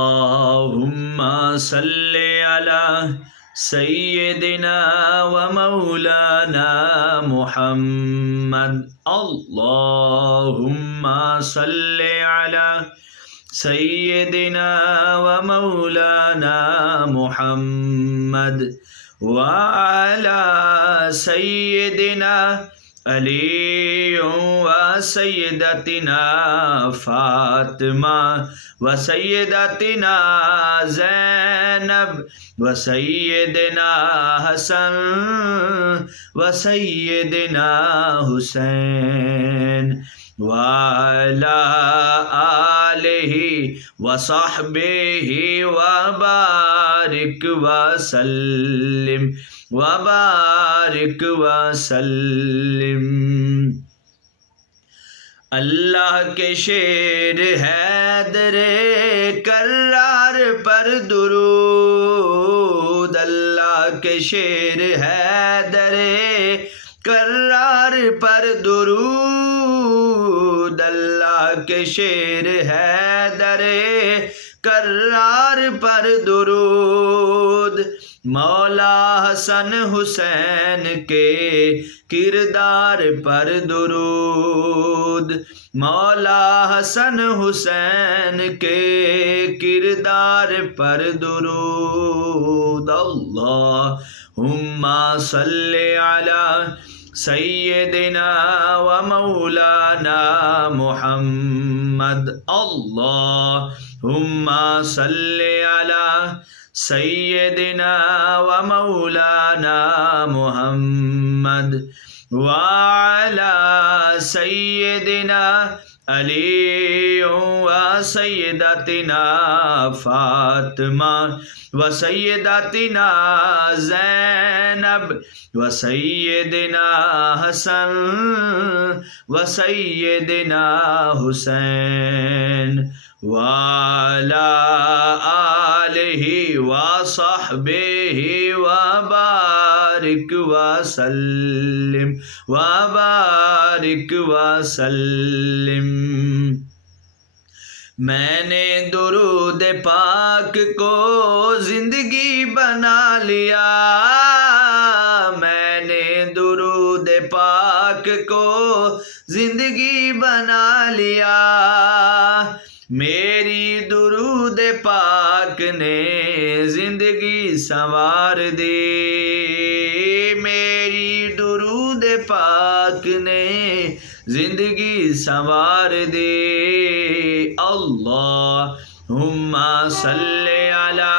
اللهم صل على سيدنا ومولانا محمد. اللهم صل على سيدنا ومولانا محمد وعلى سيدنا علی وسیدتنا فاطمہ وسیدتنا زینب وسیدنا حسن وسیدنا حسین وعلى آلہ وصحبہ وبارک وسلم وبارک وسلم. اللہ کے شیر حیدر کرار پر درود. اللہ کے شیر حیدر کرار پر درود. اللہ کے شیر حیدر کرار پر درود. مولا حسن حسین کے کردار پر درود. مولا حسن حسین کے کردار پر درود. اللہم صلی علی سیدنا و مولانا محمد. اللہم صلی علی سیدنا و مولانا محمد وعلی سیدنا علی و سیدتنا فاطمہ و سیدتنا زینب و سیدنا حسن و سیدنا حسین وعلی آلہ وصحبہ وبارک وسلم وبارک وسلم. میں نے درود پاک کو زندگی بنا لیا. میں نے درود پاک کو زندگی بنا لیا. میری درود پاک نے زندگی سنوار دی. میری درود پاک نے زندگی سنوار دی. اللہم صلی علی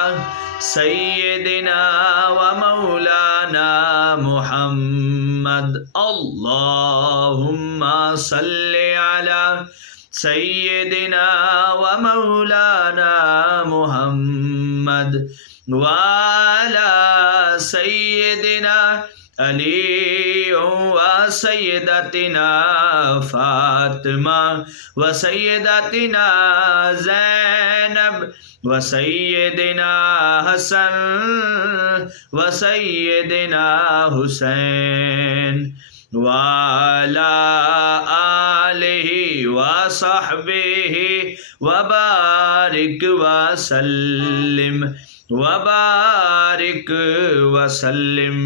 سیدنا و مولانا محمد. اللہم صلی علی سیدنا و مولانا محمد وعلی سیدنا علی و سیدتنا فاطمہ و سیدتنا زینب و سیدنا حسن و سیدنا حسین وعلی آلہ وصحبہ وبارک وسلم وبارک وسلم.